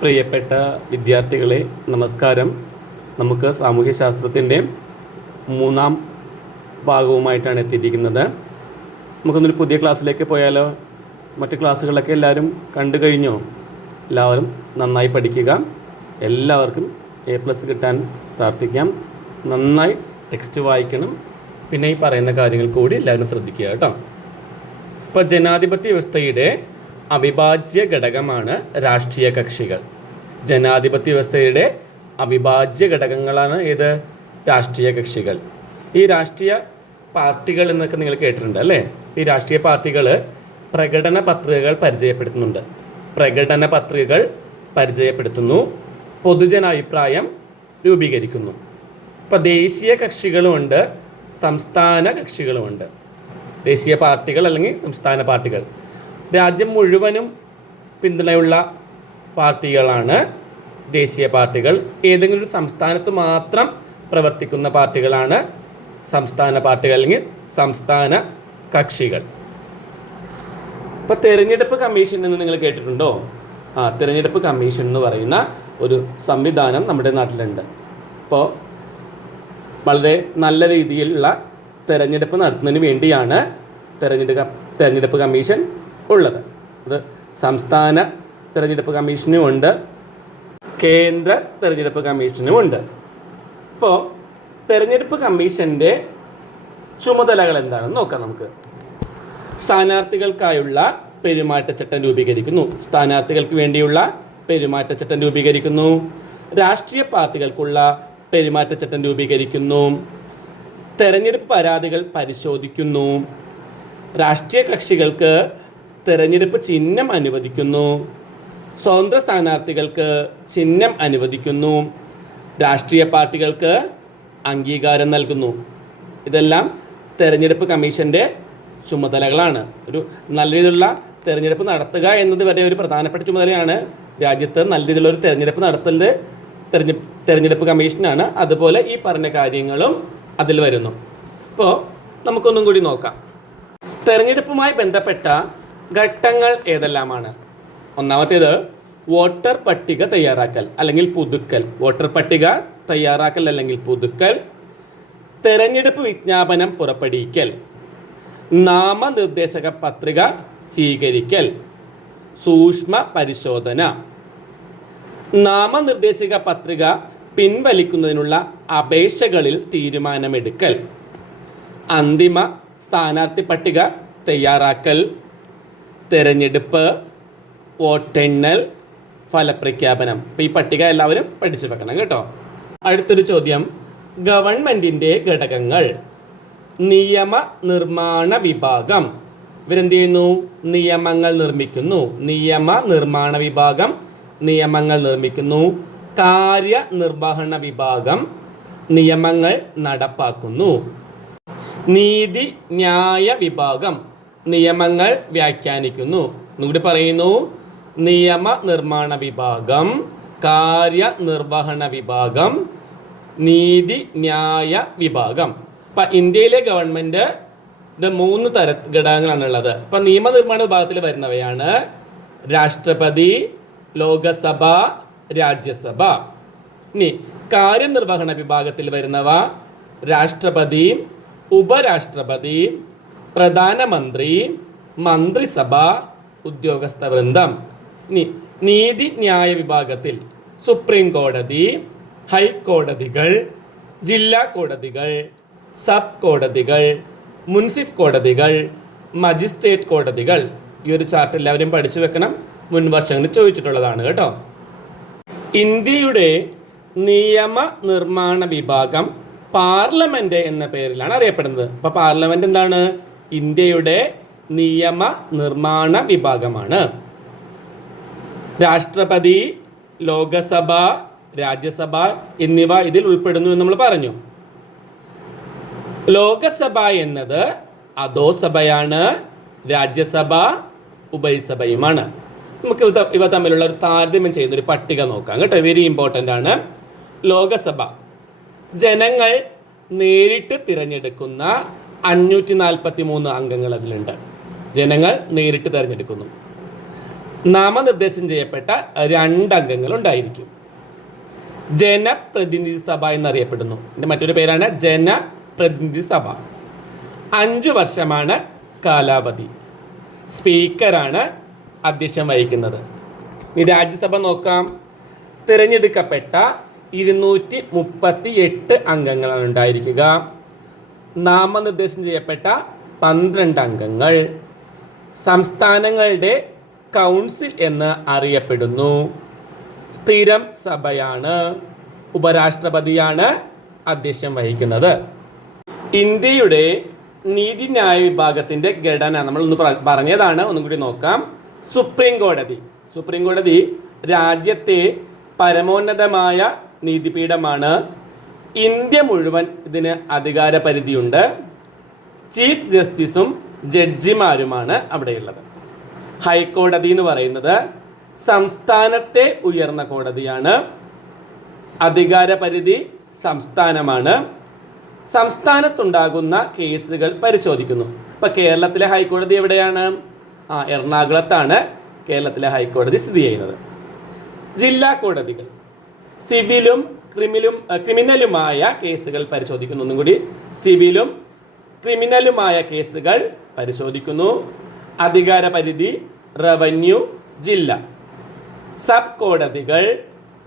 പ്രിയപ്പെട്ട വിദ്യാർത്ഥികളെ നമസ്കാരം. നമുക്ക് സാമൂഹ്യശാസ്ത്രത്തിൻ്റെ മൂന്നാം ഭാഗവുമായിട്ടാണ് എത്തിയിരിക്കുന്നത്. നമുക്കൊന്നൊരു പുതിയ ക്ലാസ്സിലേക്ക് പോയാലോ? മറ്റ് ക്ലാസ്സുകളൊക്കെ എല്ലാവരും കണ്ടു കഴിഞ്ഞോ? എല്ലാവരും നന്നായി പഠിക്കുക. എല്ലാവർക്കും A+ കിട്ടാൻ പ്രാർത്ഥിക്കാം. നന്നായി ടെക്സ്റ്റ് വായിക്കണം. പിന്നെ ഈ പറയുന്ന കാര്യങ്ങൾ കൂടി എല്ലാവരും ശ്രദ്ധിക്കുക കേട്ടോ. ഇപ്പോൾ ജനാധിപത്യ വ്യവസ്ഥയുടെ അവിഭാജ്യ ഘടകമാണ് രാഷ്ട്രീയ കക്ഷികൾ. ജനാധിപത്യ വ്യവസ്ഥയുടെ അവിഭാജ്യ ഘടകങ്ങളാണ് ഏത്? രാഷ്ട്രീയ കക്ഷികൾ. ഈ രാഷ്ട്രീയ പാർട്ടികൾ എന്നൊക്കെ നിങ്ങൾ കേട്ടിട്ടുണ്ട് അല്ലേ? ഈ രാഷ്ട്രീയ പാർട്ടികൾ പ്രകടന പത്രികകൾ പരിചയപ്പെടുത്തുന്നുണ്ട്. പ്രകടന പത്രികകൾ പരിചയപ്പെടുത്തുന്നു, പൊതുജനാഭിപ്രായം രൂപീകരിക്കുന്നു. ഇപ്പോൾ ദേശീയ കക്ഷികളുമുണ്ട്, സംസ്ഥാന കക്ഷികളുമുണ്ട്. ദേശീയ പാർട്ടികൾ അല്ലെങ്കിൽ സംസ്ഥാന പാർട്ടികൾ. രാജ്യം മുഴുവനും പിന്തുണയുള്ള പാർട്ടികളാണ് ദേശീയ പാർട്ടികൾ. ഏതെങ്കിലും ഒരു സംസ്ഥാനത്ത് മാത്രം പ്രവർത്തിക്കുന്ന പാർട്ടികളാണ് സംസ്ഥാന പാർട്ടികൾ അല്ലെങ്കിൽ സംസ്ഥാന കക്ഷികൾ. ഇപ്പോൾ തെരഞ്ഞെടുപ്പ് കമ്മീഷൻ എന്ന് നിങ്ങൾ കേട്ടിട്ടുണ്ടോ? തെരഞ്ഞെടുപ്പ് കമ്മീഷൻ എന്ന് പറയുന്ന ഒരു സംവിധാനം നമ്മുടെ നാട്ടിലുണ്ട്. ഇപ്പോൾ വളരെ നല്ല രീതിയിലുള്ള തെരഞ്ഞെടുപ്പ് നടത്തുന്നതിന് വേണ്ടിയാണ് തെരഞ്ഞെടുപ്പ് കമ്മീഷൻ ഉള്ളത്. അത് സംസ്ഥാന തെരഞ്ഞെടുപ്പ് കമ്മീഷനും ഉണ്ട്, കേന്ദ്ര തെരഞ്ഞെടുപ്പ് കമ്മീഷനും ഉണ്ട്. ഇപ്പോൾ തെരഞ്ഞെടുപ്പ് കമ്മീഷൻ്റെ ചുമതലകൾ എന്താണെന്ന് നോക്കാം നമുക്ക്. സ്ഥാനാർത്ഥികൾക്കായുള്ള പെരുമാറ്റച്ചട്ടം രൂപീകരിക്കുന്നു. സ്ഥാനാർത്ഥികൾക്ക് വേണ്ടിയുള്ള പെരുമാറ്റച്ചട്ടം രൂപീകരിക്കുന്നു. രാഷ്ട്രീയ പാർട്ടികൾക്കുള്ള പെരുമാറ്റച്ചട്ടം രൂപീകരിക്കുന്നു. തെരഞ്ഞെടുപ്പ് പരാതികൾ പരിശോധിക്കുന്നു. രാഷ്ട്രീയ കക്ഷികൾക്ക് തെരഞ്ഞെടുപ്പ് ചിഹ്നം അനുവദിക്കുന്നു. സ്വതന്ത്ര സ്ഥാനാർത്ഥികൾക്ക് ചിഹ്നം അനുവദിക്കുന്നു. രാഷ്ട്രീയ പാർട്ടികൾക്ക് അംഗീകാരം നൽകുന്നു. ഇതെല്ലാം തെരഞ്ഞെടുപ്പ് കമ്മീഷൻ്റെ ചുമതലകളാണ്. ഒരു നല്ല രീതിയിലുള്ള തെരഞ്ഞെടുപ്പ് നടത്തുക എന്നത് വരെ ഒരു പ്രധാനപ്പെട്ട ചുമതലയാണ്. രാജ്യത്ത് നല്ല രീതിയിലുള്ളൊരു തെരഞ്ഞെടുപ്പ് നടത്തുന്നത് തെരഞ്ഞെടുപ്പ് കമ്മീഷനാണ്. അതുപോലെ ഈ പറഞ്ഞ കാര്യങ്ങളും അതിൽ വരുന്നു. ഇപ്പോൾ നമുക്കൊന്നും കൂടി നോക്കാം. തെരഞ്ഞെടുപ്പുമായി ബന്ധപ്പെട്ട ഘട്ടങ്ങൾ ഏതെല്ലാമാണ്? ഒന്നാമത്തേത് വോട്ടർ പട്ടിക തയ്യാറാക്കൽ അല്ലെങ്കിൽ പുതുക്കൽ. വോട്ടർ പട്ടിക തയ്യാറാക്കൽ അല്ലെങ്കിൽ പുതുക്കൽ. തെരഞ്ഞെടുപ്പ് വിജ്ഞാപനം പുറപ്പെടുവിക്കൽ. നാമനിർദ്ദേശക പത്രിക സ്വീകരിക്കൽ. സൂക്ഷ്മ പരിശോധന. നാമനിർദ്ദേശക പത്രിക പിൻവലിക്കുന്നതിനുള്ള അപേക്ഷകളിൽ തീരുമാനമെടുക്കൽ. അന്തിമ സ്ഥാനാർത്ഥി പട്ടിക തയ്യാറാക്കൽ. തെരഞ്ഞെടുപ്പ്, വോട്ടെണ്ണൽ, ഫലപ്രഖ്യാപനം. അപ്പോൾ ഈ പട്ടിക എല്ലാവരും പഠിച്ചു വെക്കണം കേട്ടോ. അടുത്തൊരു ചോദ്യം, ഗവൺമെൻറ്റിൻ്റെ ഘടകങ്ങൾ. നിയമ നിർമ്മാണ വിഭാഗം. ഇവരെന്ത് ചെയ്യുന്നു? നിയമങ്ങൾ നിർമ്മിക്കുന്നു. നിയമ നിർമ്മാണ വിഭാഗം നിയമങ്ങൾ നിർമ്മിക്കുന്നു. കാര്യനിർവഹണ വിഭാഗം നിയമങ്ങൾ നടപ്പാക്കുന്നു. നീതി ന്യായ വിഭാഗം നിയമങ്ങൾ വ്യാഖ്യാനിക്കുന്നു. ഒന്നുകൂടി പറയുന്നു, നിയമ നിർമ്മാണ വിഭാഗം, കാര്യനിർവഹണ വിഭാഗം, നീതി ന്യായ വിഭാഗം. അപ്പം ഇന്ത്യയിലെ ഗവൺമെൻറ് ഇത് 3 ഘടകങ്ങളാണുള്ളത്. ഇപ്പം നിയമനിർമ്മാണ വിഭാഗത്തിൽ വരുന്നവയാണ് രാഷ്ട്രപതി, ലോകസഭ, രാജ്യസഭ. ഇനി കാര്യനിർവഹണ വിഭാഗത്തിൽ വരുന്നവ രാഷ്ട്രപതി, ഉപരാഷ്ട്രപതി, പ്രധാനമന്ത്രി, മന്ത്രിസഭ, ഉദ്യോഗസ്ഥ വൃന്ദം. ഇനി നീതിന്യായ വിഭാഗത്തിൽ സുപ്രീം കോടതി, ഹൈക്കോടതികൾ, ജില്ലാ കോടതികൾ, സബ് കോടതികൾ, മുൻസിഫ് കോടതികൾ, മജിസ്ട്രേറ്റ് കോടതികൾ. ഈ ഒരു ചാർട്ട് എല്ലാവരും പഠിച്ചു വെക്കണം. മുൻ വർഷങ്ങളിൽ ചോദിച്ചിട്ടുള്ളതാണ് കേട്ടോ. ഇന്ത്യയുടെ നിയമ നിർമ്മാണ വിഭാഗം പാർലമെൻറ്റ് എന്ന പേരിലാണ് അറിയപ്പെടുന്നത്. അപ്പോൾ പാർലമെൻറ്റ് എന്താണ്? ഇന്ത്യയുടെ നിയമ നിർമ്മാണ വിഭാഗമാണ്. രാഷ്ട്രപതി, ലോകസഭ, രാജ്യസഭ എന്നിവ ഇതിൽ ഉൾപ്പെടുന്നു എന്ന് നമ്മൾ പറഞ്ഞു. ലോകസഭ എന്നത് അധോസഭയാണ്, രാജ്യസഭ ഉഭയസഭയുമാണ്. നമുക്ക് ഇവ തമ്മിലുള്ള ഒരു താരതമ്യം ചെയ്യുന്നൊരു പട്ടിക നോക്കാം കേട്ടോ. വെരി ഇമ്പോർട്ടൻ്റ് ആണ്. ലോകസഭ ജനങ്ങൾ നേരിട്ട് തിരഞ്ഞെടുക്കുന്ന 543 അംഗങ്ങൾ അതിലുണ്ട്. ജനങ്ങൾ നേരിട്ട് തിരഞ്ഞെടുക്കുന്നു. നാമനിർദ്ദേശം ചെയ്യപ്പെട്ട 2 അംഗങ്ങൾ ഉണ്ടായിരിക്കും. ജനപ്രതിനിധി സഭ എന്നറിയപ്പെടുന്നു. ഇതിൻ്റെ മറ്റൊരു പേരാണ് ജനപ്രതിനിധി സഭ. 5 വർഷമാണ് കാലാവധി. സ്പീക്കറാണ് അധ്യക്ഷം വഹിക്കുന്നത്. ഈ രാജ്യസഭ നോക്കാം. തിരഞ്ഞെടുക്കപ്പെട്ട 238 അംഗങ്ങളാണ് ഉണ്ടായിരിക്കുക. നാമനിർദ്ദേശം ചെയ്യപ്പെട്ട 12 അംഗങ്ങൾ. സംസ്ഥാനങ്ങളുടെ കൗൺസിൽ എന്ന് അറിയപ്പെടുന്നു. സ്ഥിരം സഭയാണ്. ഉപരാഷ്ട്രപതിയാണ് അധ്യക്ഷം വഹിക്കുന്നത്. ഇന്ത്യയുടെ നീതിന്യായ വിഭാഗത്തിൻ്റെ ഘടന നമ്മളൊന്ന് പറഞ്ഞതാണ്, ഒന്നും കൂടി നോക്കാം. സുപ്രീം കോടതി രാജ്യത്തെ പരമോന്നതമായ നീതിപീഠമാണ്. ഇന്ത്യ മുഴുവൻ ഇതിന് അധികാര പരിധിയുണ്ട്. ചീഫ് ജസ്റ്റിസും ജഡ്ജിമാരുമാണ് അവിടെയുള്ളത്. ഹൈക്കോടതി എന്ന് പറയുന്നത് സംസ്ഥാനത്തെ ഉയർന്ന കോടതിയാണ്. അധികാര പരിധി സംസ്ഥാനമാണ്. സംസ്ഥാനത്തുണ്ടാകുന്ന കേസുകൾ പരിശോധിക്കുന്നു. ഇപ്പം കേരളത്തിലെ ഹൈക്കോടതി എവിടെയാണ്? എറണാകുളത്താണ് കേരളത്തിലെ ഹൈക്കോടതി സ്ഥിതി ചെയ്യുന്നത്. ജില്ലാ കോടതികൾ സിവിലും ക്രിമിനലുമായ കേസുകൾ പരിശോധിക്കുന്നു. ഒന്നും കൂടി, സിവിലും ക്രിമിനലുമായ കേസുകൾ പരിശോധിക്കുന്നു. അധികാര പരിധി റവന്യൂ, ജില്ല. സബ് കോടതികൾ,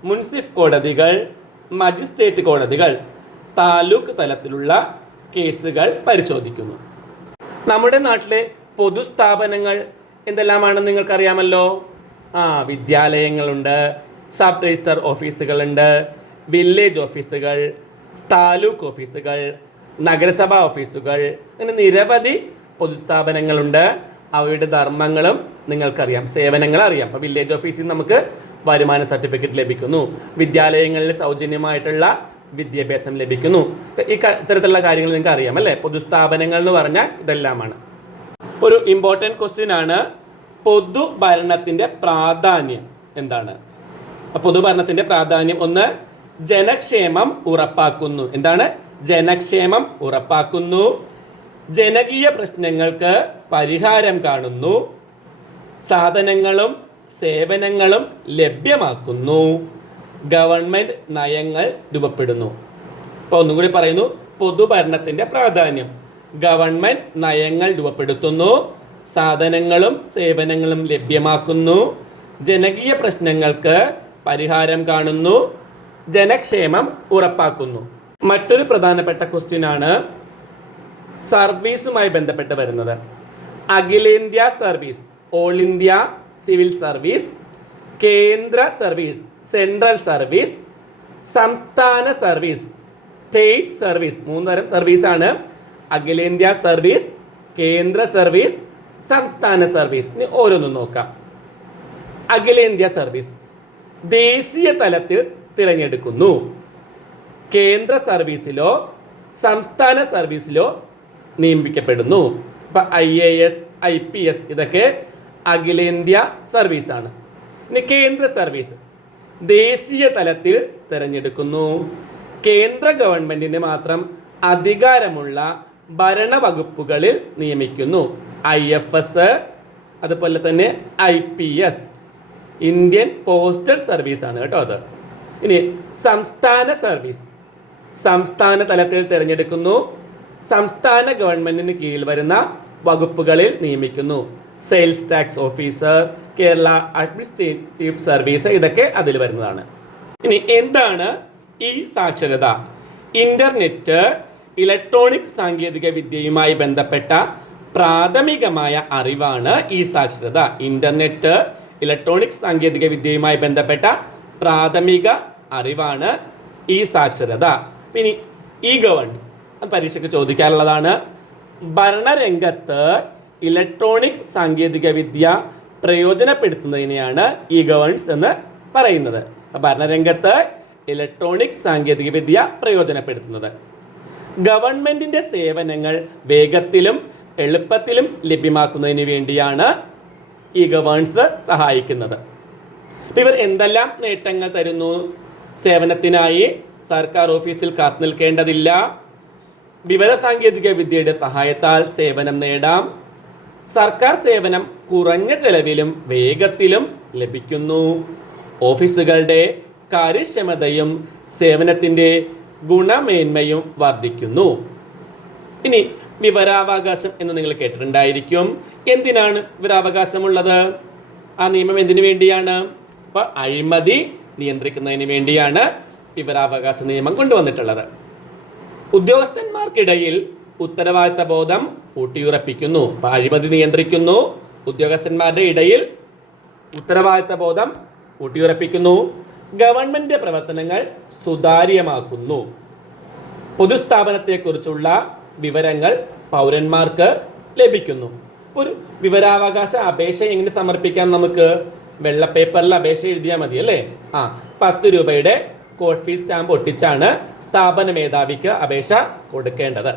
മുൻസിഫ് കോടതികൾ, മജിസ്ട്രേറ്റ് കോടതികൾ താലൂക്ക് തലത്തിലുള്ള കേസുകൾ പരിശോധിക്കുന്നു. നമ്മുടെ നാട്ടിലെ പൊതുസ്ഥാപനങ്ങൾ എന്തെല്ലാമാണെന്ന് നിങ്ങൾക്കറിയാമല്ലോ. വിദ്യാലയങ്ങളുണ്ട്, സബ് രജിസ്റ്റർ ഓഫീസുകളുണ്ട്, വില്ലേജ് ഓഫീസുകൾ, താലൂക്ക് ഓഫീസുകൾ, നഗരസഭാ ഓഫീസുകൾ, അങ്ങനെ നിരവധി പൊതുസ്ഥാപനങ്ങളുണ്ട്. അവയുടെ ധർമ്മങ്ങളും നിങ്ങൾക്കറിയാം, സേവനങ്ങൾ അറിയാം. അപ്പോൾ വില്ലേജ് ഓഫീസിൽ നമുക്ക് വരുമാന സർട്ടിഫിക്കറ്റ് ലഭിക്കുന്നു. വിദ്യാലയങ്ങളിൽ സൗജന്യമായിട്ടുള്ള വിദ്യാഭ്യാസം ലഭിക്കുന്നു. ഇത്തരത്തിലുള്ള കാര്യങ്ങൾ നിങ്ങൾക്ക് അറിയാം അല്ലേ. പൊതുസ്ഥാപനങ്ങൾ എന്ന് പറഞ്ഞാൽ ഇതെല്ലാമാണ്. ഒരു ഇമ്പോർട്ടൻറ്റ് ക്വസ്റ്റ്യൻ ആണ്, പൊതുഭരണത്തിൻ്റെ പ്രാധാന്യം എന്താണ്? പൊതുഭരണത്തിൻ്റെ പ്രാധാന്യം, ഒന്ന്, ജനക്ഷേമം ഉറപ്പാക്കുന്നു. എന്താണ്? ജനക്ഷേമം ഉറപ്പാക്കുന്നു. ജനകീയ പ്രശ്നങ്ങൾക്ക് പരിഹാരം കാണുന്നു. സാധനങ്ങളും സേവനങ്ങളും ലഭ്യമാക്കുന്നു. ഗവൺമെൻറ് നയങ്ങൾ രൂപപ്പെടുന്നു. അപ്പോൾ ഒന്നും കൂടി പറയുന്നു, പൊതുഭരണത്തിൻ്റെ പ്രാധാന്യം. ഗവൺമെൻറ് നയങ്ങൾ രൂപപ്പെടുത്തുന്നു. സാധനങ്ങളും സേവനങ്ങളും ലഭ്യമാക്കുന്നു. ജനകീയ പ്രശ്നങ്ങൾക്ക് പരിഹാരം കാണുന്നു. ജനക്ഷേമം ഉറപ്പാക്കുന്നു. മറ്റൊരു പ്രധാനപ്പെട്ട ക്വസ്റ്റ്യൻ ആണ് സർവീസുമായി ബന്ധപ്പെട്ട് വരുന്നത്. അഖിലേന്ത്യാ service, all India civil service, കേന്ദ്ര സർവീസ്, സെൻട്രൽ സർവീസ്, സംസ്ഥാന സർവീസ്, സ്റ്റേറ്റ് സർവീസ്. 3 തരം സർവീസാണ്. അഖിലേന്ത്യാ സർവീസ്, കേന്ദ്ര സർവീസ്, സംസ്ഥാന സർവീസ്. ഇനി ഓരോന്നും നോക്കാം. അഖിലേന്ത്യാ സർവീസ് ദേശീയ തലത്തിൽ തിരഞ്ഞെടുക്കുന്നു. കേന്ദ്ര സർവീസിലോ സംസ്ഥാന സർവീസിലോ നിയമിക്കപ്പെടുന്നു. ഇപ്പം IAS, IPS ഇതൊക്കെ അഖിലേന്ത്യാ സർവീസാണ്. ഇനി കേന്ദ്ര സർവീസ് ദേശീയ തലത്തിൽ തിരഞ്ഞെടുക്കുന്നു. കേന്ദ്ര ഗവൺമെൻറ്റിന് മാത്രം അധികാരമുള്ള ഭരണവകുപ്പുകളിൽ നിയമിക്കുന്നു. IFS, അതുപോലെ തന്നെ IPS, ഇന്ത്യൻ പോസ്റ്റൽ സർവീസാണ് കേട്ടോ അത്. ഇനി സംസ്ഥാന സർവീസ് സംസ്ഥാന തലത്തിൽ തിരഞ്ഞെടുക്കുന്നു. സംസ്ഥാന ഗവൺമെൻറ്റിന് കീഴിൽ വരുന്ന വകുപ്പുകളിൽ നിയമിക്കുന്നു. Sales tax officer, Kerala administrative service, ഇതൊക്കെ അതിൽ വരുന്നതാണ്. ഇനി എന്താണ് ഈ സാക്ഷരത? ഇൻ്റർനെറ്റ്, ഇലക്ട്രോണിക് സാങ്കേതിക വിദ്യയുമായി ബന്ധപ്പെട്ട പ്രാഥമികമായ അറിവാണ് ഈ സാക്ഷരത. ഇൻ്റർനെറ്റ്, ഇലക്ട്രോണിക് സാങ്കേതിക വിദ്യയുമായി ബന്ധപ്പെട്ട പ്രാഥമിക അറിവാണ് ഈ സാക്ഷരത. പിന്നെ ഇ ഗവേണൻസ് പരീക്ഷയ്ക്ക് ചോദിക്കാറുള്ളതാണ്. ഭരണരംഗത്ത് ഇലക്ട്രോണിക് സാങ്കേതിക വിദ്യ പ്രയോജനപ്പെടുത്തുന്നതിനെയാണ് ഇ ഗവേണൻസ് എന്ന് പറയുന്നത്. ഭരണരംഗത്ത് ഇലക്ട്രോണിക് സാങ്കേതിക വിദ്യ പ്രയോജനപ്പെടുത്തുന്നത്. ഗവൺമെൻറ്റിൻ്റെ സേവനങ്ങൾ വേഗത്തിലും എളുപ്പത്തിലും ലഭ്യമാക്കുന്നതിന് വേണ്ടിയാണ് ഇ ഗവേണൻസ് സഹായിക്കുന്നത്. അപ്പോൾ ഇവർ എന്തെല്ലാം നേട്ടങ്ങൾ തരുന്നു? സേവനത്തിനായി സർക്കാർ ഓഫീസിൽ കാത്തു നിൽക്കേണ്ടതില്ല. വിവരസാങ്കേതിക വിദ്യയുടെ സഹായത്താൽ സേവനം നേടാം. സർക്കാർ സേവനം കുറഞ്ഞ ചെലവിലും വേഗത്തിലും ലഭിക്കുന്നു. ഓഫീസുകളുടെ കാര്യക്ഷമതയും സേവനത്തിൻ്റെ ഗുണമേന്മയും വർദ്ധിക്കുന്നു. ഇനി വിവരാവകാശം എന്ന് നിങ്ങൾ കേട്ടിട്ടുണ്ടായിരിക്കും. എന്തിനാണ് വിവരാവകാശമുള്ളത്? ആ നിയമം എന്തിനു വേണ്ടിയാണ്? അപ്പോൾ അഴിമതി നിയന്ത്രിക്കുന്നതിന് വേണ്ടിയാണ് വിവരാവകാശ നിയമം കൊണ്ടുവന്നിട്ടുള്ളത്. ഉദ്യോഗസ്ഥന്മാർക്കിടയിൽ ഉത്തരവാദിത്ത ബോധം ഊട്ടിയുറപ്പിക്കുന്നു. അപ്പോൾ അഴിമതി നിയന്ത്രിക്കുന്നു, ഉദ്യോഗസ്ഥന്മാരുടെ ഇടയിൽ ഉത്തരവാദിത്ത ബോധം ഊട്ടിയുറപ്പിക്കുന്നു, ഗവൺമെൻറ് പ്രവർത്തനങ്ങൾ സുതാര്യമാക്കുന്നു, പൊതുസ്ഥാപനത്തെക്കുറിച്ചുള്ള വിവരങ്ങൾ പൗരന്മാർക്ക് ലഭിക്കുന്നു. ഒരു വിവരാവകാശ അപേക്ഷ എങ്ങനെ സമർപ്പിക്കാം? നമുക്ക് വെള്ള പേപ്പറിൽ അപേക്ഷ എഴുതിയാൽ മതി അല്ലേ? 10 രൂപയുടെ കോഡ് ഫീസ് സ്റ്റാമ്പ് ഒട്ടിച്ചാണ് സ്ഥാപന മേധാവിക്ക് അപേക്ഷ കൊടുക്കേണ്ടത്.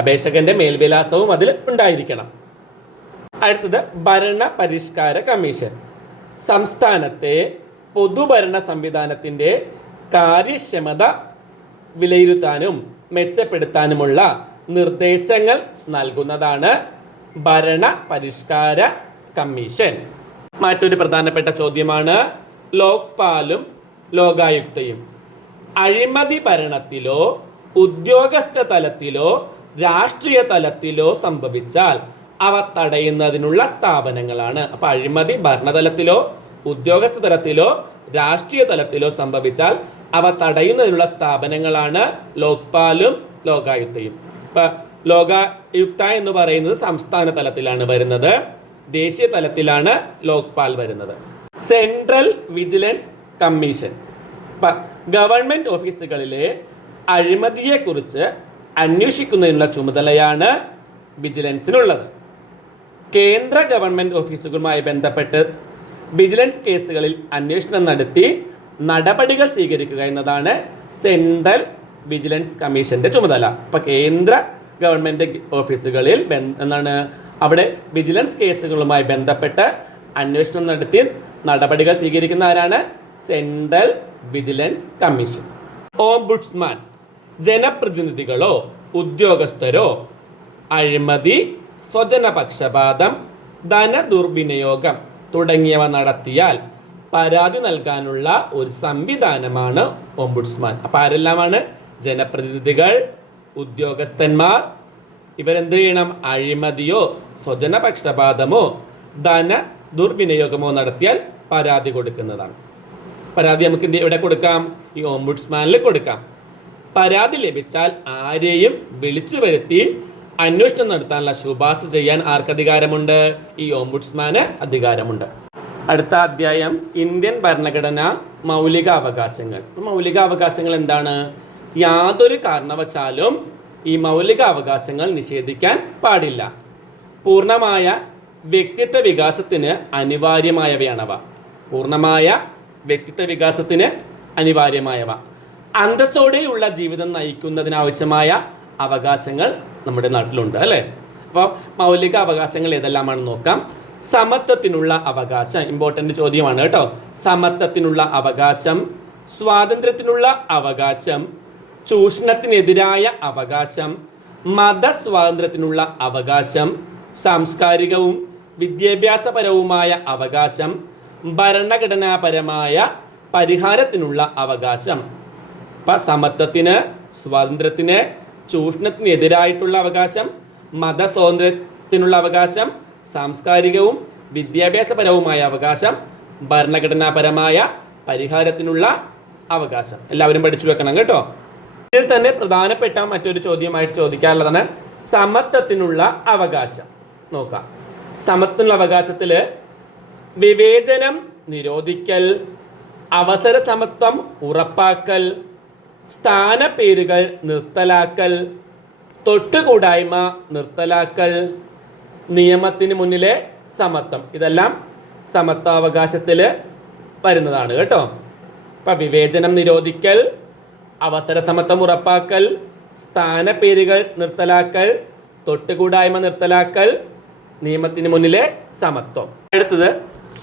അപേക്ഷകന്റെ മേൽവിലാസവും അതിൽ ഉണ്ടായിരിക്കണം. അടുത്തത് ഭരണ പരിഷ്കാര കമ്മീഷൻ. സംസ്ഥാനത്തെ പൊതുഭരണ സംവിധാനത്തിൻ്റെ കാര്യക്ഷമത വിലയിരുത്താനും മെച്ചപ്പെടുത്താനുമുള്ള നിർദ്ദേശങ്ങൾ നൽകുന്നതാണ് ഭരണ പരിഷ്കാര കമ്മീഷൻ. മറ്റൊരു പ്രധാനപ്പെട്ട ചോദ്യമാണ് ലോക്പാലും ലോകായുക്തയും. അഴിമതി ഭരണത്തിലോ ഉദ്യോഗസ്ഥ തലത്തിലോ രാഷ്ട്രീയ തലത്തിലോ സംഭവിച്ചാൽ അവ തടയുന്നതിനുള്ള സ്ഥാപനങ്ങളാണ്. അപ്പോൾ അഴിമതി ഭരണതലത്തിലോ ഉദ്യോഗസ്ഥ തലത്തിലോ രാഷ്ട്രീയ തലത്തിലോ സംഭവിച്ചാൽ അവ തടയുന്നതിനുള്ള സ്ഥാപനങ്ങളാണ് ലോക്പാലും ലോകായുക്തയും. ഇപ്പം ലോകായുക്ത എന്ന് പറയുന്നത് സംസ്ഥാന തലത്തിലാണ് വരുന്നത്, ദേശീയ തലത്തിലാണ് ലോക്പാൽ വരുന്നത്. Central vigilance commission. ഗവൺമെൻറ് ഓഫീസുകളിലെ അഴിമതിയെക്കുറിച്ച് അന്വേഷിക്കുന്നതിനുള്ള ചുമതലയാണ് വിജിലൻസിനുള്ളത്. കേന്ദ്ര ഗവൺമെൻറ് ഓഫീസുകളുമായി ബന്ധപ്പെട്ട് വിജിലൻസ് കേസുകളിൽ അന്വേഷണം നടത്തി നടപടികൾ സ്വീകരിക്കുക എന്നതാണ് സെൻട്രൽ വിജിലൻസ് കമ്മീഷൻ്റെ ചുമതല. അപ്പോൾ കേന്ദ്ര ഗവൺമെൻറ് ഓഫീസുകളിൽ അവിടെ വിജിലൻസ് കേസുകളുമായി ബന്ധപ്പെട്ട് അന്വേഷണം നടത്തി നടപടികൾ സ്വീകരിക്കുന്ന ആരാണ്? Central vigilance commission. ഓംബുഡ്സ്മാൻ. ജനപ്രതിനിധികളോ ഉദ്യോഗസ്ഥരോ അഴിമതി, സ്വജനപക്ഷപാതം, ധനദുർവിനിയോഗം തുടങ്ങിയവ നടത്തിയാൽ പരാതി നൽകാനുള്ള ഒരു സംവിധാനമാണ് ഓംബുഡ്സ്മാൻ. അപ്പോൾ ആരെല്ലാമാണ്? ജനപ്രതിനിധികൾ, ഉദ്യോഗസ്ഥന്മാർ. ഇവരെന്ത് ചെയ്യണം? അഴിമതിയോ സ്വജനപക്ഷപാതമോ ധന ദുർവിനിയോഗമോ നടത്തിയാൽ പരാതി കൊടുക്കുന്നതാണ്. പരാതി നമുക്ക് എവിടെ കൊടുക്കാം? ഈ ഓംബുഡ്സ്മാനിൽ കൊടുക്കാം. പരാതി ലഭിച്ചാൽ ആരെയും വിളിച്ചു വരുത്തി അന്വേഷണം നടത്താനുള്ള ശുപാർശ ചെയ്യാൻ ആർക്കധികാരമുണ്ട്? ഈ ഓംബുഡ്സ്മാന് അധികാരമുണ്ട്. അടുത്ത അധ്യായം ഇന്ത്യൻ ഭരണഘടന മൗലിക അവകാശങ്ങൾ. മൗലിക അവകാശങ്ങൾ എന്താണ്? യാതൊരു കാരണവശാലും ഈ മൗലിക അവകാശങ്ങൾ നിഷേധിക്കാൻ പാടില്ല. പൂർണ്ണമായ വ്യക്തിത്വ വികാസത്തിന് അനിവാര്യമായവയാണവ. പൂർണ്ണമായ വ്യക്തിത്വ വികാസത്തിന് അനിവാര്യമായവ. അന്തസ്സോടെയുള്ള ജീവിതം നയിക്കുന്നതിനാവശ്യമായ അവകാശങ്ങൾ നമ്മുടെ നാട്ടിലുണ്ട് അല്ലേ? അപ്പോൾ മൗലിക അവകാശങ്ങൾ ഏതെല്ലാമാണെന്ന് നോക്കാം. സമത്വത്തിനുള്ള അവകാശം, ഇമ്പോർട്ടൻ്റ് ചോദ്യമാണ് കേട്ടോ. സമത്വത്തിനുള്ള അവകാശം, സ്വാതന്ത്ര്യത്തിനുള്ള അവകാശം, ചൂഷണത്തിനെതിരായ അവകാശം, മതസ്വാതന്ത്ര്യത്തിനുള്ള അവകാശം, സാംസ്കാരികവും വിദ്യാഭ്യാസപരവുമായ അവകാശം, ഭരണഘടനാപരമായ പരിഹാരത്തിനുള്ള അവകാശം. അപ്പം സമത്വത്തിന്, സ്വാതന്ത്ര്യത്തിന്, ചൂഷണത്തിനെതിരായിട്ടുള്ള അവകാശം, മതസ്വാതന്ത്ര്യത്തിനുള്ള അവകാശം, സാംസ്കാരികവും വിദ്യാഭ്യാസപരവുമായ അവകാശം, ഭരണഘടനാപരമായ പരിഹാരത്തിനുള്ള അവകാശം. എല്ലാവരും പഠിച്ചു വെക്കണം കേട്ടോ. ഇതിൽ തന്നെ പ്രധാനപ്പെട്ട മറ്റൊരു ചോദ്യമായിട്ട് ചോദിക്കാറുള്ളതാണ് സമത്വത്തിനുള്ള അവകാശം. നോക്കാം. സമത്വത്തിനുള്ള അവകാശത്തിൽ വിവേചനം നിരോധിക്കൽ, അവസര സമത്വം ഉറപ്പാക്കൽ, സ്ഥാനപ്പേരുകൾ നിർത്തലാക്കൽ, തൊട്ടുകൂടായ്മ നിർത്തലാക്കൽ, നിയമത്തിന് മുന്നിലെ സമത്വം, ഇതെല്ലാം സമത്വാവകാശത്തിൽ വരുന്നതാണ് കേട്ടോ. അപ്പം വിവേചനം നിരോധിക്കൽ, അവസര സമത്വം ഉറപ്പാക്കൽ, സ്ഥാനപ്പേരുകൾ നിർത്തലാക്കൽ, തൊട്ടുകൂടായ്മ നിർത്തലാക്കൽ, നിയമത്തിന് മുന്നിലെ സമത്വം. അടുത്തത്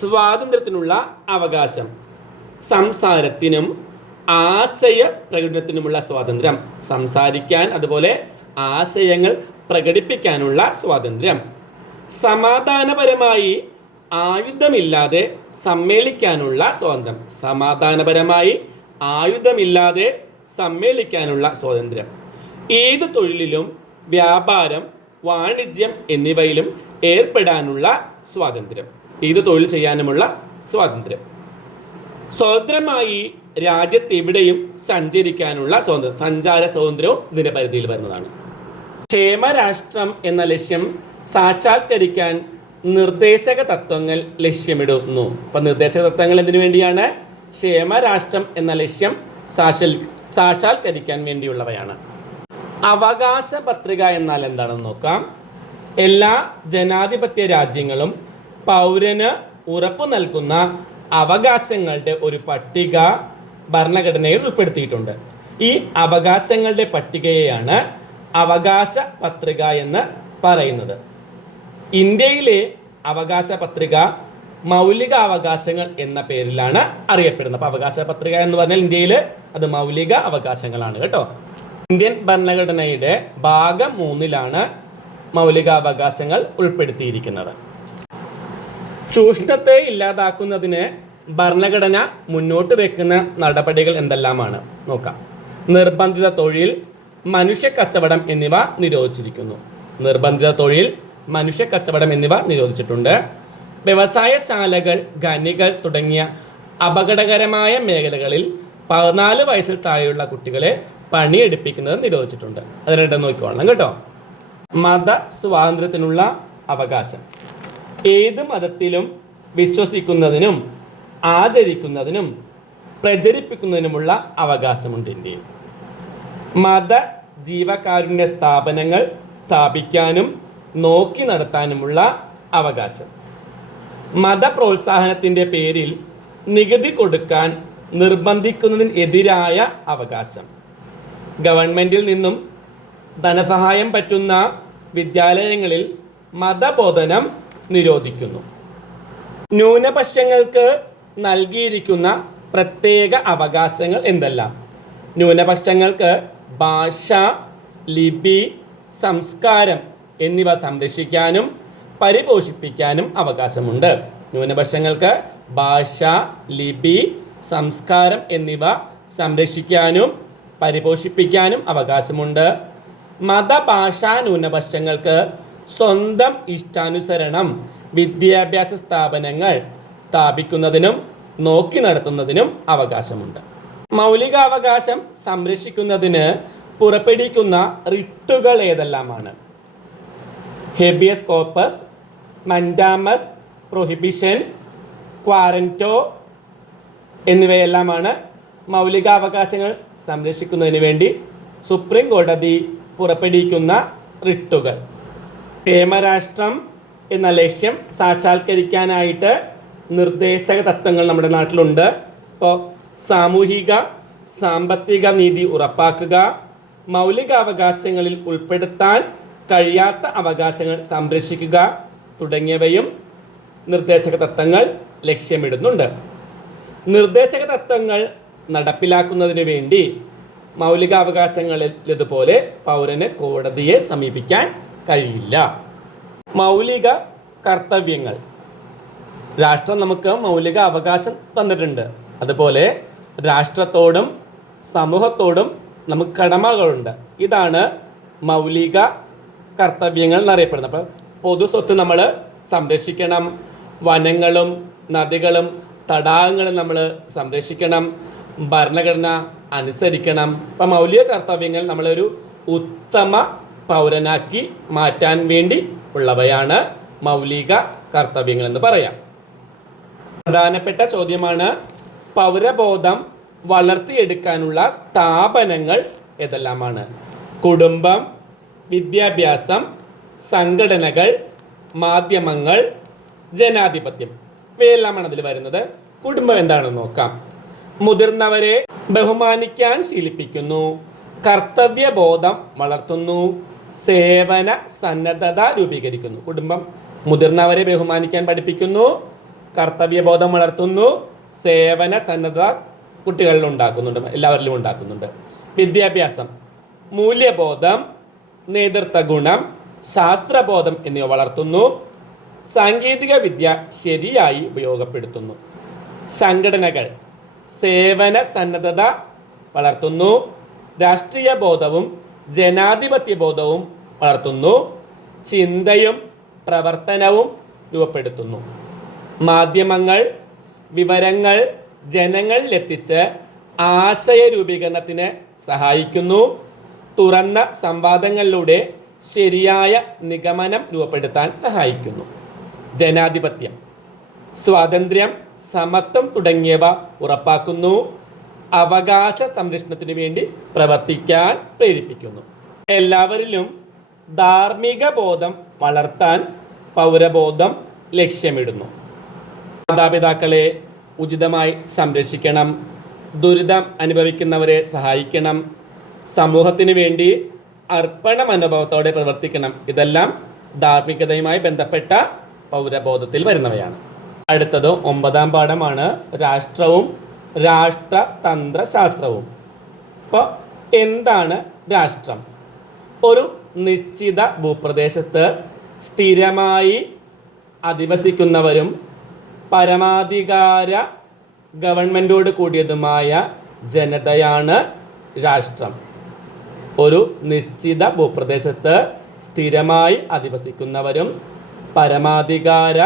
സ്വാതന്ത്ര്യത്തിനുള്ള അവകാശം. സംസാരത്തിനും ആശയ പ്രകടനത്തിനുമുള്ള സ്വാതന്ത്ര്യം. സംസാരിക്കാൻ, അതുപോലെ ആശയങ്ങൾ പ്രകടിപ്പിക്കാനുള്ള സ്വാതന്ത്ര്യം. സമാധാനപരമായി ആയുധമില്ലാതെ സമ്മേളിക്കാനുള്ള സ്വാതന്ത്ര്യം. സമാധാനപരമായി ആയുധമില്ലാതെ സമ്മേളിക്കാനുള്ള സ്വാതന്ത്ര്യം. ഏത് തൊഴിലിലും വ്യാപാരം, വാണിജ്യം എന്നിവയിലും ഏർപ്പെടാനുള്ള സ്വാതന്ത്ര്യം. ഏത് തൊഴിൽ ചെയ്യാനുമുള്ള സ്വാതന്ത്ര്യം. സ്വതന്ത്രമായി രാജ്യത്തെവിടെയും സഞ്ചരിക്കാനുള്ള സ്വാതന്ത്ര്യം. സഞ്ചാര സ്വാതന്ത്ര്യവും ഇതിൻ്റെ പരിധിയിൽ വരുന്നതാണ്. ക്ഷേമരാഷ്ട്രം എന്ന ലക്ഷ്യം സാക്ഷാത്കരിക്കാൻ നിർദ്ദേശക തത്വങ്ങൾ ലക്ഷ്യമിടുന്നു. അപ്പം നിർദ്ദേശക തത്വങ്ങൾ എന്തിനു വേണ്ടിയാണ്? ക്ഷേമരാഷ്ട്രം എന്ന ലക്ഷ്യം സാക്ഷാത്കരിക്കാൻ വേണ്ടിയുള്ളവയാണ്. അവകാശ പത്രിക എന്നാൽ എന്താണെന്ന് നോക്കാം. എല്ലാ ജനാധിപത്യ രാജ്യങ്ങളും പൗരന് ഉറപ്പു നൽകുന്ന അവകാശങ്ങളുടെ ഒരു പട്ടിക ഭരണഘടനയിൽ ഉൾപ്പെടുത്തിയിട്ടുണ്ട്. ഈ അവകാശങ്ങളുടെ പട്ടികയെയാണ് അവകാശ പത്രിക എന്ന് പറയുന്നത്. ഇന്ത്യയിലെ അവകാശ പത്രിക മൗലിക അവകാശങ്ങൾ എന്ന പേരിലാണ് അറിയപ്പെടുന്നത്. അപ്പോൾ അവകാശ പത്രിക എന്ന് പറഞ്ഞാൽ ഇന്ത്യയിൽ അത് മൗലിക അവകാശങ്ങളാണ് കേട്ടോ. ഇന്ത്യൻ ഭരണഘടനയുടെ ഭാഗം 3 മൗലികാവകാശങ്ങൾ ഉൾപ്പെടുത്തിയിരിക്കുന്നത്. ചൂഷണത്തെ ഇല്ലാതാക്കുന്നതിന് ഭരണഘടന മുന്നോട്ട് വെക്കുന്ന നടപടികൾ എന്തെല്ലാമാണ് നോക്കാം. നിർബന്ധിത തൊഴിൽ, മനുഷ്യ കച്ചവടം എന്നിവ നിരോധിച്ചിരിക്കുന്നു. നിർബന്ധിത തൊഴിൽ, മനുഷ്യ കച്ചവടം എന്നിവ നിരോധിച്ചിട്ടുണ്ട്. വ്യവസായശാലകൾ, ഖനികൾ തുടങ്ങിയ അപകടകരമായ മേഖലകളിൽ 14 വയസ്സിൽ താഴെയുള്ള കുട്ടികളെ പണിയെടുപ്പിക്കുന്നത് നിരോധിച്ചിട്ടുണ്ട്. അത് രണ്ടും നോക്കിക്കൊള്ളണം കേട്ടോ. മത സ്വാതന്ത്ര്യത്തിനുള്ള അവകാശം. ഏത് മതത്തിലും വിശ്വസിക്കുന്നതിനും ആചരിക്കുന്നതിനും പ്രചരിപ്പിക്കുന്നതിനുമുള്ള അവകാശമുണ്ട് ഇന്ത്യയിൽ. മത ജീവകാരുണ്യ സ്ഥാപനങ്ങൾ സ്ഥാപിക്കാനും നോക്കി നടത്താനുമുള്ള അവകാശം. മത പ്രോത്സാഹനത്തിൻ്റെ പേരിൽ നികുതി കൊടുക്കാൻ നിർബന്ധിക്കുന്നതിനെതിരായ അവകാശം. ഗവൺമെൻറ്റിൽ നിന്നും ധനസഹായം പറ്റുന്ന വിദ്യാലയങ്ങളിൽ മതബോധനം നിരോധിക്കുന്നു. ന്യൂനപക്ഷങ്ങൾക്ക് നൽകിയിരിക്കുന്ന പ്രത്യേക അവകാശങ്ങൾ എന്തെല്ലാം? ന്യൂനപക്ഷങ്ങൾക്ക് ഭാഷ, ലിപി, സംസ്കാരം എന്നിവ സംരക്ഷിക്കാനും പരിപോഷിപ്പിക്കാനും അവകാശമുണ്ട്. ന്യൂനപക്ഷങ്ങൾക്ക് ഭാഷ, ലിപി, സംസ്കാരം എന്നിവ സംരക്ഷിക്കാനും പരിപോഷിപ്പിക്കാനും അവകാശമുണ്ട്. മതഭാഷാ ന്യൂനപക്ഷങ്ങൾക്ക് സ്വന്തം ഇഷ്ടാനുസരണം വിദ്യാഭ്യാസ സ്ഥാപനങ്ങൾ സ്ഥാപിക്കുന്നതിനും നോക്കി നടത്തുന്നതിനും അവകാശമുണ്ട്. മൗലികാവകാശം സംരക്ഷിക്കുന്നതിന് പുറപ്പെടുവിക്കുന്ന റിട്ടുകൾ ഏതെല്ലാമാണ്? ഹേബിയസ് കോർപ്പസ്, മൻഡാമസ്, പ്രൊഹിബിഷൻ, ക്വാറന്റോ എന്നിവയെല്ലാമാണ് മൗലികാവകാശങ്ങൾ സംരക്ഷിക്കുന്നതിന് വേണ്ടി സുപ്രീം കോടതി പുറപ്പെടുവിക്കുന്ന റിട്ടുകൾ. ക്ഷേമരാഷ്ട്രം എന്ന ലക്ഷ്യം സാക്ഷാത്കരിക്കാനായിട്ട് നിർദ്ദേശക തത്വങ്ങൾ നമ്മുടെ നാട്ടിലുണ്ട്. ഇപ്പോൾ സാമൂഹിക സാമ്പത്തിക നീതി ഉറപ്പാക്കുക, മൗലികാവകാശങ്ങളിൽ ഉൾപ്പെടുത്താൻ കഴിയാത്ത അവകാശങ്ങൾ സംരക്ഷിക്കുക തുടങ്ങിയവയും നിർദ്ദേശക തത്വങ്ങൾ ലക്ഷ്യമിടുന്നുണ്ട്. നിർദ്ദേശക തത്വങ്ങൾ നടപ്പിലാക്കുന്നതിന് വേണ്ടി മൗലികാവകാശങ്ങളിലേതുപോലെ പൗരന് കോടതിയെ സമീപിക്കാൻ കഴിയില്ല. മൗലിക കർത്തവ്യങ്ങൾ. രാഷ്ട്രം നമുക്ക് മൗലിക അവകാശം തന്നിട്ടുണ്ട്. അതുപോലെ രാഷ്ട്രത്തോടും സമൂഹത്തോടും നമുക്ക് കടമകളുണ്ട്. ഇതാണ് മൗലിക കർത്തവ്യങ്ങൾ എന്നറിയപ്പെടുന്നത്. അപ്പോൾ പൊതു സ്വത്ത് നമ്മൾ സംരക്ഷിക്കണം, വനങ്ങളും നദികളും തടാകങ്ങളും നമ്മൾ സംരക്ഷിക്കണം, ഭരണഘടന അനുസരിക്കണം. അപ്പം മൗലിക കർത്തവ്യങ്ങൾ നമ്മളൊരു ഉത്തമ പൗരനാക്കി മാറ്റാൻ വേണ്ടി ഉള്ളവയാണ് മൗലിക കർത്തവ്യങ്ങൾ എന്ന് പറയാം. പ്രധാനപ്പെട്ട ചോദ്യമാണ്, പൗരബോധം വളർത്തിയെടുക്കാനുള്ള സ്ഥാപനങ്ങൾ ഏതെല്ലാമാണ്? കുടുംബം, വിദ്യാഭ്യാസം, സംഘടനകൾ, മാധ്യമങ്ങൾ, ജനാധിപത്യം. ഇവയെല്ലാമാണ് അതിൽ വരുന്നത്. കുടുംബം എന്താണെന്ന് നോക്കാം. മുതിർന്നവരെ ബഹുമാനിക്കാൻ ശീലിപ്പിക്കുന്നു, കർത്തവ്യബോധം വളർത്തുന്നു, സേവന സന്നദ്ധത രൂപീകരിക്കുന്നു. കുടുംബം മുതിർന്നവരെ ബഹുമാനിക്കാൻ പഠിപ്പിക്കുന്നു, കർത്തവ്യബോധം വളർത്തുന്നു, സേവന സന്നദ്ധത കുട്ടികളിൽ ഉണ്ടാക്കുന്നുണ്ട്, എല്ലാവരിലും ഉണ്ടാക്കുന്നുണ്ട്. വിദ്യാഭ്യാസം മൂല്യബോധം, നേതൃത്വ ഗുണം, ശാസ്ത്രബോധം എന്നിവ വളർത്തുന്നു. സാങ്കേതിക വിദ്യ ശരിയായി ഉപയോഗപ്പെടുത്തുന്നു. സംഘടനകൾ സേവന സന്നദ്ധത വളർത്തുന്നു. രാഷ്ട്രീയ ബോധവും ജനാധിപത്യ ബോധവും വളർത്തുന്നു. ചിന്തയും പ്രവർത്തനവും രൂപപ്പെടുത്തുന്നു. മാധ്യമങ്ങൾ വിവരങ്ങൾ ജനങ്ങളിലെത്തിച്ച് ആശയ രൂപീകരണത്തിന് സഹായിക്കുന്നു. തുറന്ന സംവാദങ്ങളിലൂടെ ശരിയായ നിഗമനം രൂപപ്പെടുത്താൻ സഹായിക്കുന്നു. ജനാധിപത്യം സ്വാതന്ത്ര്യം, സമത്വം തുടങ്ങിയവ ഉറപ്പാക്കുന്നു. അവകാശ സംരക്ഷണത്തിന് വേണ്ടി പ്രവർത്തിക്കാൻ പ്രേരിപ്പിക്കുന്നു. എല്ലാവരിലും ധാർമ്മിക ബോധം വളർത്താൻ പൗരബോധം ലക്ഷ്യമിടുന്നു. മാതാപിതാക്കളെ ഉചിതമായി സംരക്ഷിക്കണം. ദുരിതം അനുഭവിക്കുന്നവരെ സഹായിക്കണം. സമൂഹത്തിന് വേണ്ടി അർപ്പണ മനോഭാവത്തോടെ പ്രവർത്തിക്കണം. ഇതെല്ലാം ധാർമ്മികതയുമായി ബന്ധപ്പെട്ട പൗരബോധത്തിൽ വരുന്നവയാണ്. അടുത്തത് 9ാം പാഠമാണ് രാഷ്ട്രവും രാഷ്ട്രതന്ത്രശാസ്ത്രവും. അപ്പോൾ എന്താണ് രാഷ്ട്രം? ഒരു നിശ്ചിത ഭൂപ്രദേശത്ത് സ്ഥിരമായി അധിവസിക്കുന്നവരും പരമാധികാര ഗവൺമെൻറ്റോട് കൂടിയതുമായ ജനതയാണ് രാഷ്ട്രം. ഒരു നിശ്ചിത ഭൂപ്രദേശത്ത് സ്ഥിരമായി അധിവസിക്കുന്നവരും പരമാധികാര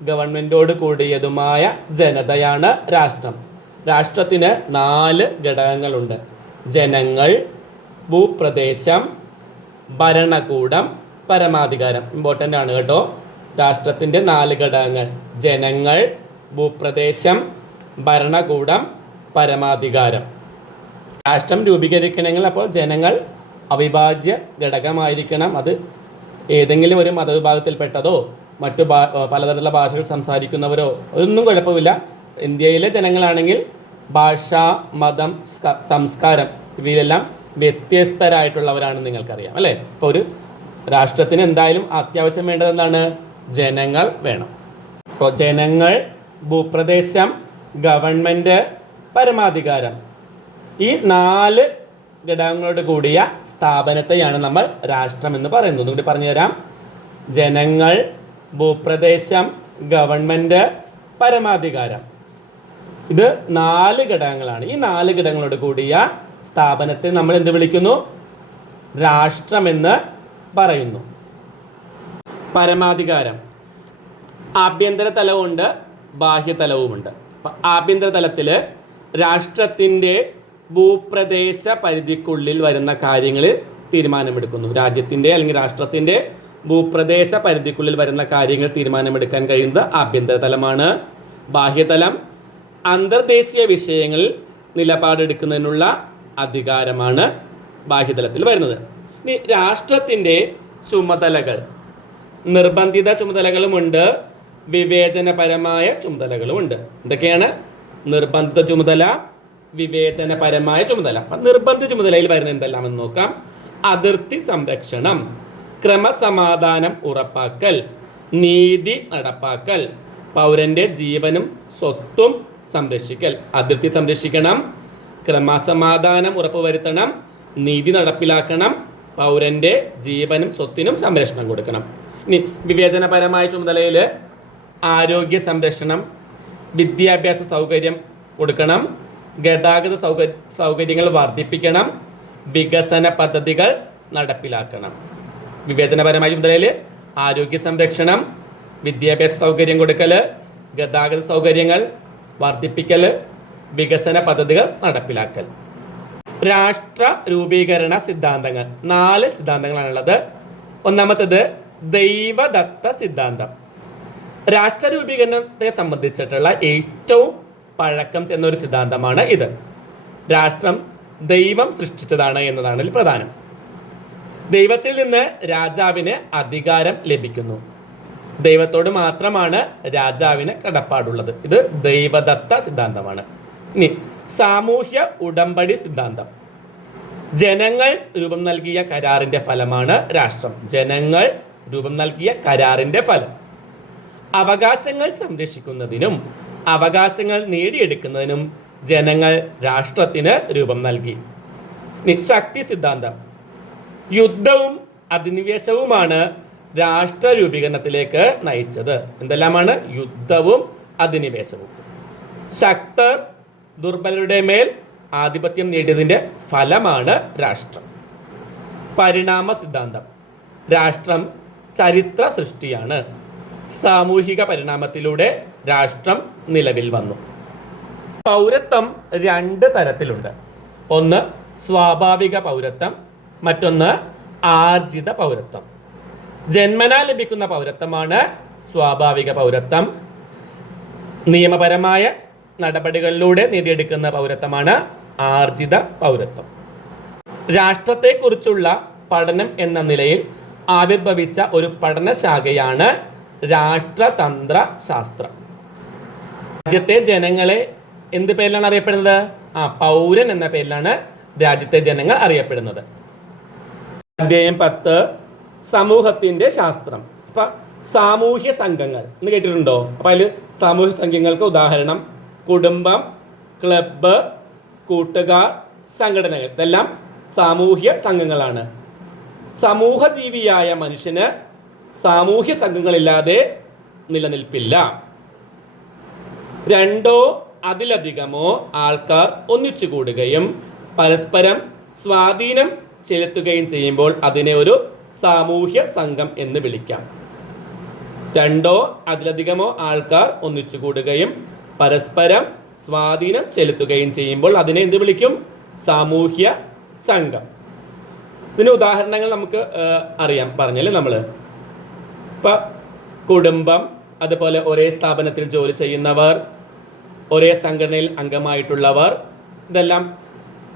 ഗവൺമെൻറ്റോട് കൂടിയതുമായ ജനതയാണ് രാഷ്ട്രം. രാഷ്ട്രത്തിന് 4 ഘടകങ്ങളുണ്ട്: ജനങ്ങൾ, ഭൂപ്രദേശം, ഭരണകൂടം, പരമാധികാരം. ഇമ്പോർട്ടൻ്റ് ആണ് കേട്ടോ. രാഷ്ട്രത്തിൻ്റെ 4 ഘടകങ്ങൾ: ജനങ്ങൾ, ഭൂപ്രദേശം, ഭരണകൂടം, പരമാധികാരം. രാഷ്ട്രം രൂപീകരിക്കണമെങ്കിൽ അപ്പോൾ ജനങ്ങൾ അവിഭാജ്യ ഘടകമായിരിക്കണം. അത് ഏതെങ്കിലും ഒരു മതവിഭാഗത്തിൽപ്പെട്ടതോ മറ്റു പലതരത്തിലുള്ള ഭാഷകൾ സംസാരിക്കുന്നവരോ ഒന്നും കുഴപ്പമില്ല. ഇന്ത്യയിലെ ജനങ്ങളാണെങ്കിൽ ഭാഷ, മതം, സംസ്കാരം ഇവയിലെല്ലാം വ്യത്യസ്തരായിട്ടുള്ളവരാണെന്ന് നിങ്ങൾക്കറിയാം അല്ലേ. ഇപ്പോൾ ഒരു രാഷ്ട്രത്തിന് എന്തായാലും അത്യാവശ്യം വേണ്ടത് എന്താണ്? ജനങ്ങൾ വേണം. ഇപ്പോൾ ജനങ്ങൾ, ഭൂപ്രദേശം, ഗവൺമെൻറ്, പരമാധികാരം, ഈ 4 ഘടകങ്ങളോട് കൂടിയ സ്ഥാപനത്തെയാണ് നമ്മൾ രാഷ്ട്രം എന്ന് പറയുന്നത്. ഒന്നുകൂടി പറഞ്ഞു തരാം. ജനങ്ങൾ, ഭൂപ്രദേശം, ഗവൺമെൻറ്, പരമാധികാരം. ഇത് 4 ഘടകങ്ങളാണ്. ഈ 4 ഘടകങ്ങളോട് കൂടിയ സ്ഥാപനത്തെ നമ്മൾ എന്ത് വിളിക്കുന്നു? രാഷ്ട്രമെന്ന് പറയുന്നു. പരമാധികാരം ആഭ്യന്തര തലവുമുണ്ട്, ബാഹ്യതലവുമുണ്ട്. അപ്പം ആഭ്യന്തര തലത്തിൽ രാഷ്ട്രത്തിൻ്റെ ഭൂപ്രദേശ പരിധിക്കുള്ളിൽ വരുന്ന കാര്യങ്ങൾ തീരുമാനമെടുക്കുന്നു. രാജ്യത്തിൻ്റെ അല്ലെങ്കിൽ രാഷ്ട്രത്തിൻ്റെ ഭൂപ്രദേശ പരിധിക്കുള്ളിൽ വരുന്ന കാര്യങ്ങൾ തീരുമാനമെടുക്കാൻ കഴിയുന്നത് ആഭ്യന്തര തലമാണ്. ബാഹ്യതലം അന്തർദേശീയ വിഷയങ്ങളിൽ നിലപാടെടുക്കുന്നതിനുള്ള അധികാരമാണ് ബാഹ്യതലത്തിൽ വരുന്നത്. ഇനി രാഷ്ട്രത്തിൻ്റെ ചുമതലകൾ, നിർബന്ധിത ചുമതലകളുമുണ്ട്, വിവേചനപരമായ ചുമതലകളുമുണ്ട്. എന്തൊക്കെയാണ്? നിർബന്ധിത ചുമതല, വിവേചനപരമായ ചുമതല. അപ്പം നിർബന്ധിത ചുമതലയിൽ വരുന്ന എന്തെല്ലാമെന്ന് നോക്കാം. അതിർത്തി സംരക്ഷണം, ക്രമസമാധാനം ഉറപ്പാക്കൽ, നീതി നടപ്പാക്കൽ, പൗരൻ്റെ ജീവനും സ്വത്തും സംരക്ഷിക്കൽ. അതിർത്തി സംരക്ഷിക്കണം, ക്രമസമാധാനം ഉറപ്പുവരുത്തണം, നീതി നടപ്പിലാക്കണം, പൗരൻ്റെ ജീവനും സ്വത്തിനും സംരക്ഷണം കൊടുക്കണം. ഇനി വിവേചനപരമായ ചുമതലയിൽ ആരോഗ്യ സംരക്ഷണം, വിദ്യാഭ്യാസ സൗകര്യം കൊടുക്കണം, ഗതാഗത സൗകര്യങ്ങൾ വർദ്ധിപ്പിക്കണം, വികസന പദ്ധതികൾ നടപ്പിലാക്കണം. വിവേചനപരമായ ചുമതലയിൽ ആരോഗ്യ സംരക്ഷണം, വിദ്യാഭ്യാസ സൗകര്യം കൊടുക്കൽ, ഗതാഗത സൗകര്യങ്ങൾ വർദ്ധിപ്പിക്കൽ, വികസന പദ്ധതികൾ നടപ്പിലാക്കൽ. രാഷ്ട്ര രൂപീകരണ സിദ്ധാന്തങ്ങൾ 4 സിദ്ധാന്തങ്ങളാണുള്ളത്. ഒന്നാമത്തേത് ദൈവദത്ത സിദ്ധാന്തം. രാഷ്ട്ര രൂപീകരണത്തെ സംബന്ധിച്ചിട്ടുള്ള ഏറ്റവും പഴക്കം ചെന്നൊരു സിദ്ധാന്തമാണ് ഇത്. രാഷ്ട്രം ദൈവം സൃഷ്ടിച്ചതാണ് എന്നതാണ് ഇതിൽ പ്രധാനം. ദൈവത്തിൽ നിന്ന് രാജാവിന് അധികാരം ലഭിക്കുന്നു. ദൈവത്തോട് മാത്രമാണ് രാജാവിന് കടപ്പാടുള്ളത്. ഇത് ദൈവദത്ത സിദ്ധാന്തമാണ്. ഇനി സാമൂഹ്യ ഉടമ്പടി സിദ്ധാന്തം. ജനങ്ങൾ രൂപം നൽകിയ കരാറിൻ്റെ ഫലമാണ് രാഷ്ട്രം. ജനങ്ങൾ രൂപം നൽകിയ കരാറിൻ്റെ ഫലം. അവകാശങ്ങൾ സംരക്ഷിക്കുന്നതിനും അവകാശങ്ങൾ നേടിയെടുക്കുന്നതിനും ജനങ്ങൾ രാഷ്ട്രത്തിന് രൂപം നൽകി. ശക്തി സിദ്ധാന്തം. യുദ്ധവും അധിനിവേശവുമാണ് രാഷ്ട്ര രൂപീകരണത്തിലേക്ക് നയിച്ചത്? എന്തെല്ലാമാണ്? യുദ്ധവും അധിനിവേശവും. ശക്തർ ദുർബലരുടെ മേൽ ആധിപത്യം നേടിയതിൻ്റെ ഫലമാണ് രാഷ്ട്രം. പരിണാമ സിദ്ധാന്തം. രാഷ്ട്രം ചരിത്ര സൃഷ്ടിയാണ്. സാമൂഹിക പരിണാമത്തിലൂടെ രാഷ്ട്രം നിലവിൽ വന്നു. പൗരത്വം 2 തരത്തിലുണ്ട്. ഒന്ന് സ്വാഭാവിക പൗരത്വം, മറ്റൊന്ന് ആർജിത പൗരത്വം. ജന്മനാ ലഭിക്കുന്ന പൗരത്വമാണ് സ്വാഭാവിക പൗരത്വം. നിയമപരമായ നടപടികളിലൂടെ നേടിയെടുക്കുന്ന പൗരത്വമാണ് ആർജിത പൗരത്വം. രാഷ്ട്രത്തെക്കുറിച്ചുള്ള പഠനം എന്ന നിലയിൽ ആവിർഭവിച്ച ഒരു പഠനശാഖയാണ് രാഷ്ട്രതന്ത്ര ശാസ്ത്രം. രാജ്യത്തെ ജനങ്ങളെ എന്ത് പേരിലാണ് അറിയപ്പെടുന്നത്? പൗരൻ എന്ന പേരിലാണ് രാജ്യത്തെ ജനങ്ങൾ അറിയപ്പെടുന്നത്. അധ്യായം 10 സമൂഹത്തിന്റെ ശാസ്ത്രം. അപ്പൊ സാമൂഹ്യ സംഘങ്ങൾ എന്ന് കേട്ടിട്ടുണ്ടോ? അപ്പൊ അതിൽ സാമൂഹ്യ സംഘങ്ങൾക്ക് ഉദാഹരണം കുടുംബം, ക്ലബ്ബ്, കൂട്ടുകാർ, സംഘടനകൾ. ഇതെല്ലാം സാമൂഹ്യ സംഘങ്ങളാണ്. സമൂഹജീവിയായ മനുഷ്യന് സാമൂഹ്യ സംഘങ്ങളില്ലാതെ നിലനിൽപ്പില്ല. 2 അതിലധികമോ ആൾക്കാർ ഒന്നിച്ചു കൂടുകയും പരസ്പരം സ്വാധീനം ചെലുത്തുകയും ചെയ്യുമ്പോൾ അതിനെ ഒരു സാമൂഹ്യ സംഘം എന്ന് വിളിക്കാം. 2 അതിലധികമോ ആൾക്കാർ ഒന്നിച്ചു കൂടുകയും പരസ്പരം സ്വാധീനം ചെലുത്തുകയും ചെയ്യുമ്പോൾ അതിനെ എന്ത് വിളിക്കും? സാമൂഹ്യ സംഘം. ഇതിന് ഉദാഹരണങ്ങൾ നമുക്ക് അറിയാം, പറഞ്ഞല്ലേ നമ്മൾ. ഇപ്പം കുടുംബം, അതുപോലെ ഒരേ സ്ഥാപനത്തിൽ ജോലി ചെയ്യുന്നവർ, ഒരേ സംഘടനയിൽ അംഗമായിട്ടുള്ളവർ, ഇതെല്ലാം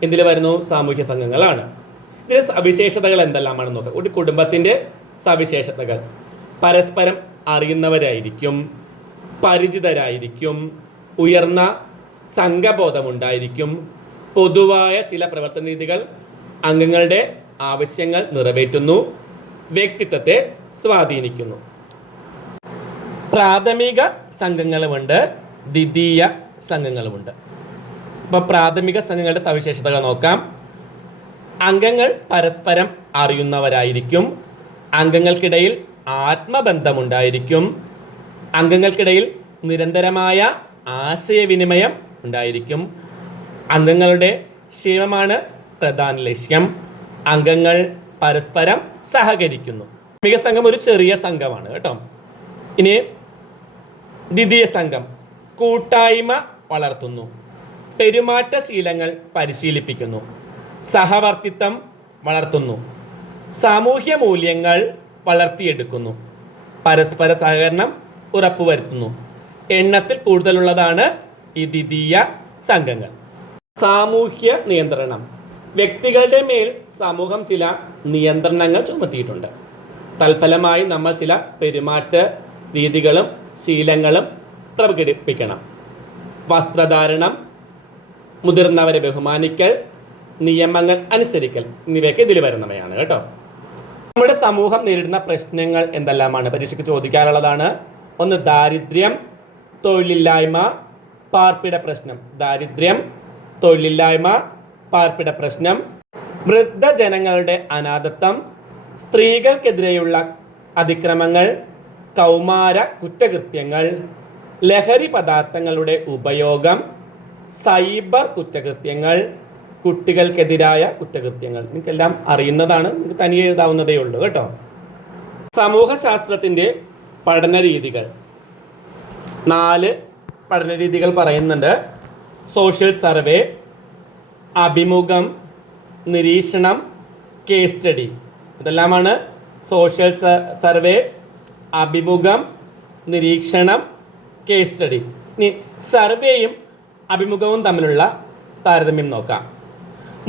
എന്തിൽ വരുന്നു? സാമൂഹ്യ സംഘങ്ങളാണ്. ഇതിന് സവിശേഷതകൾ എന്തെല്ലാമാണെന്ന് നോക്കാം. ഒരു കുടുംബത്തിൻ്റെ സവിശേഷതകൾ: പരസ്പരം അറിയുന്നവരായിരിക്കും, പരിചിതരായിരിക്കും, ഉയർന്ന സംഘബോധമുണ്ടായിരിക്കും, പൊതുവായ ചില പ്രവർത്തന രീതികൾ അംഗങ്ങളുടെ ആവശ്യങ്ങൾ നിറവേറ്റുന്നു, വ്യക്തിത്വത്തെ സ്വാധീനിക്കുന്നു. പ്രാഥമിക സംഘങ്ങളുമുണ്ട്, ദ്വിതീയ സംഘങ്ങളുമുണ്ട്. അപ്പോൾ പ്രാഥമിക സംഘങ്ങളുടെ സവിശേഷതകൾ നോക്കാം. അംഗങ്ങൾ പരസ്പരം അറിയുന്നവരായിരിക്കും, അംഗങ്ങൾക്കിടയിൽ ആത്മബന്ധമുണ്ടായിരിക്കും, അംഗങ്ങൾക്കിടയിൽ നിരന്തരമായ ആശയവിനിമയം ഉണ്ടായിരിക്കും, അംഗങ്ങളുടെ ക്ഷേമമാണ് പ്രധാന ലക്ഷ്യം, അംഗങ്ങൾ പരസ്പരം സഹകരിക്കുന്നു. പ്രാഥമിക സംഘം ഒരു ചെറിയ സംഘമാണ് കേട്ടോ. ഇനി ദ്വിതീയ സംഘം കൂട്ടായ്മ വളർത്തുന്നു, പെരുമാറ്റശീലങ്ങൾ പരിശീലിപ്പിക്കുന്നു, സഹവർത്തിത്വം വളർത്തുന്നു, സാമൂഹ്യ മൂല്യങ്ങൾ വളർത്തിയെടുക്കുന്നു, പരസ്പര സഹകരണം ഉറപ്പുവരുത്തുന്നു. എണ്ണത്തിൽ കൂടുതലുള്ളതാണ് ഈ ദ്വിതീയ സംഘങ്ങൾ. സാമൂഹ്യ നിയന്ത്രണം. വ്യക്തികളുടെ മേൽ സമൂഹം ചില നിയന്ത്രണങ്ങൾ ചുമത്തിയിട്ടുണ്ട്. തൽഫലമായി നമ്മൾ ചില പെരുമാറ്റ രീതികളും ശീലങ്ങളും പ്രകടിപ്പിക്കണം. വസ്ത്രധാരണം, മുതിർന്നവരെ ബഹുമാനിക്കൽ, നിയമങ്ങൾ അനുസരിക്കൽ എന്നിവയൊക്കെ ഇതിൽ വരുന്നവയാണ് കേട്ടോ. നമ്മുടെ സമൂഹം നേരിടുന്ന പ്രശ്നങ്ങൾ എന്തെല്ലാമാണ്? പരീക്ഷയ്ക്ക് ചോദിക്കാറുള്ളതാണ്. ഒന്ന് ദാരിദ്ര്യം, തൊഴിലില്ലായ്മ, പാർപ്പിട പ്രശ്നം. ദാരിദ്ര്യം, തൊഴിലില്ലായ്മ, പാർപ്പിട പ്രശ്നം, വൃദ്ധജനങ്ങളുടെ അനാഥത്വം, സ്ത്രീകൾക്കെതിരെയുള്ള അതിക്രമങ്ങൾ, കൗമാര കുറ്റകൃത്യങ്ങൾ, ലഹരി പദാർത്ഥങ്ങളുടെ ഉപയോഗം, സൈബർ കുറ്റകൃത്യങ്ങൾ, കുട്ടികൾക്കെതിരായ കുറ്റകൃത്യങ്ങൾ. നിങ്ങൾക്കെല്ലാം അറിയുന്നതാണ്, നിങ്ങൾക്ക് തനിയെ എഴുതാവുന്നതേ ഉള്ളൂ കേട്ടോ. സമൂഹശാസ്ത്രത്തിൻ്റെ പഠനരീതികൾ 4 പഠനരീതികൾ പറയുന്നുണ്ട്. സോഷ്യൽ സർവേ, അഭിമുഖം, നിരീക്ഷണം, കേസ് സ്റ്റഡി. ഇതെല്ലാമാണ് സോഷ്യൽ സർവേ, അഭിമുഖം, നിരീക്ഷണം, കേസ് സ്റ്റഡി. ഇനി സർവേയും അഭിമുഖവും തമ്മിലുള്ള താരതമ്യം നോക്കാം.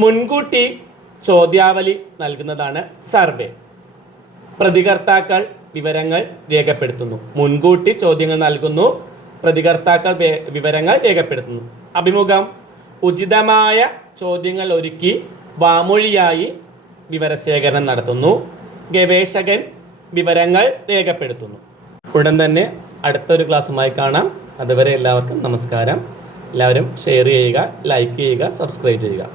മുൻകൂട്ടി ചോദ്യാവലി നൽകുന്നതാണ് സർവേ. പ്രതികർത്താക്കൾ വിവരങ്ങൾ രേഖപ്പെടുത്തുന്നു. മുൻകൂട്ടി ചോദ്യങ്ങൾ നൽകുന്നു, പ്രതികർത്താക്കൾ വിവരങ്ങൾ രേഖപ്പെടുത്തുന്നു. അഭിമുഖം ഉചിതമായ ചോദ്യങ്ങൾ ഒരുക്കി വാമൊഴിയായി വിവരശേഖരണം നടത്തുന്നു. ഗവേഷകൻ വിവരങ്ങൾ രേഖപ്പെടുത്തുന്നു. ഉടൻ തന്നെ അടുത്തൊരു ക്ലാസ്സുമായി കാണാം. അതുവരെ എല്ലാവർക്കും നമസ്കാരം. എല്ലാവരും ഷെയർ ചെയ്യുക, ലൈക്ക് ചെയ്യുക, സബ്സ്ക്രൈബ് ചെയ്യുക.